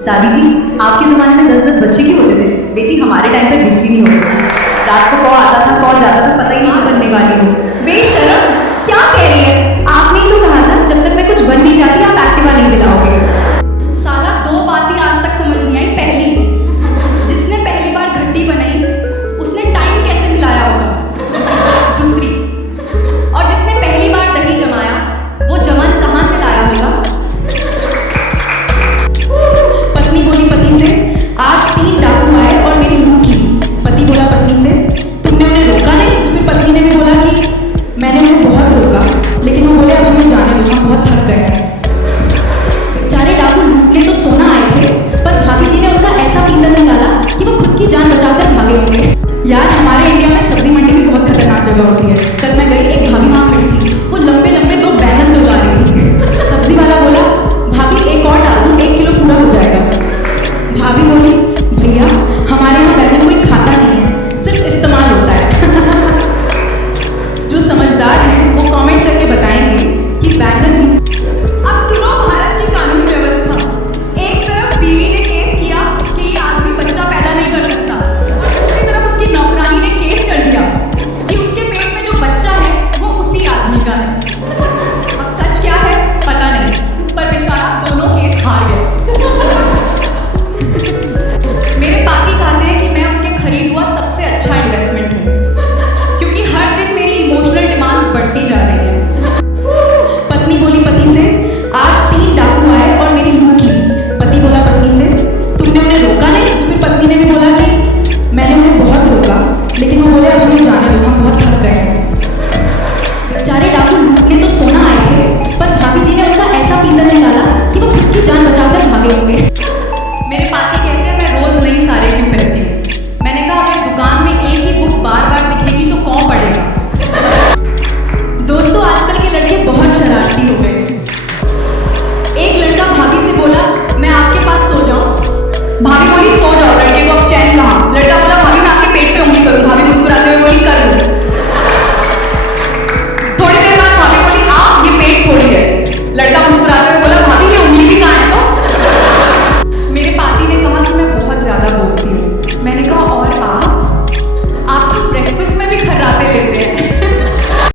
दादी जी, आपके ज़माने में 10-10 बच्चे क्यों होते थे? बेटी, हमारे टाइम पे बिजली नहीं होती थी। रात को कौ आता था, कौ जाता था, पता ही नहीं बनने वाली हो। बेशर्म, क्या कह रही है? आपने ही तो कहा था जब तक मैं कुछ बन नहीं जाती आप एक्टिवा नहीं दिलाओगे। साला दो बातें आज तक समझ नहीं आई। पहली, जिसने पहली बार घड्डी बनाई उसने टाइम कैसे मिलाया होगा। दूसरी, और जिसने पहली बार दही जमाया वो जमन कहाँ से लाया होगा। पत्नी बोली पति से, आज 3 डाकू आए और मेरी लूट ली। पति बोला पत्नी से, तुमने उन्हें रोका नहीं? तो फिर पत्नी ने भी बोला कि मैंने उन्हें बहुत रोका, लेकिन वो बोले अब हमें जाने दो, हम बहुत थक गए हैं। बेचारे डाकू लूटने तो सोना आए थे, पर भाभी जी ने उनका ऐसा पीतल निकाला कि वो खुद की जान बचाकर भागे होंगे। यार, हमारे इंडिया में सब्जी मंडी भी बहुत खतरनाक जगह होती है। कल मैं गई, एक भाभी वहाँ खड़ी थी, वो लंबे लंबे 2 बैंगन तुलवा रही थी। सब्जी वाला बोला, भाभी एक और डाल दूँ, 1 किलो पूरा हो जाएगा। भाभी बोली, भैया हमारे यहाँ बैंगन कोई खाता नहीं है, सिर्फ इस्तेमाल होता है। जो समझदार हैं वो कमेंट करके बताएंगे कि बैंगन यूज। अब सुनो भारत की कानून व्यवस्था। एक तरफ बीवी ने केस किया कि ये आदमी बच्चा पैदा नहीं कर सकता, और दूसरी तरफ उसकी नौकरानी ने केस कर दिया कि उसके पेट में जो बच्चा है वो उसी आदमी का है। अब सच क्या है पता नहीं, पर बेचारा दोनों केस हार गया। मेरे पाती कहते हैं कि मैं उनके खरीद हुआ सबसे अच्छा इन्वेस्टमेंट हूँ, क्योंकि हर दिन मेरी इमोशनल डिमांड्स बढ़ती जा रही है। पत्नी बोली पति से, आज 3 डाकू आए और मेरी लूट ली। पति बोला पत्नी से, तुमने उन्हें रोका नहीं? तो फिर पत्नी ने भी बोला कि मैंने उन्हें बहुत रोका, लेकिन वो बोले अब हमें जाने दो, हम बहुत थक गए हैं। बेचारे डाकू लूटने तो सोना आए थे, पर भाभी जी ने उनका ऐसा पीतल निकाला कि वो खुद की जान बचाकर भागे होंगे। मेरे पाती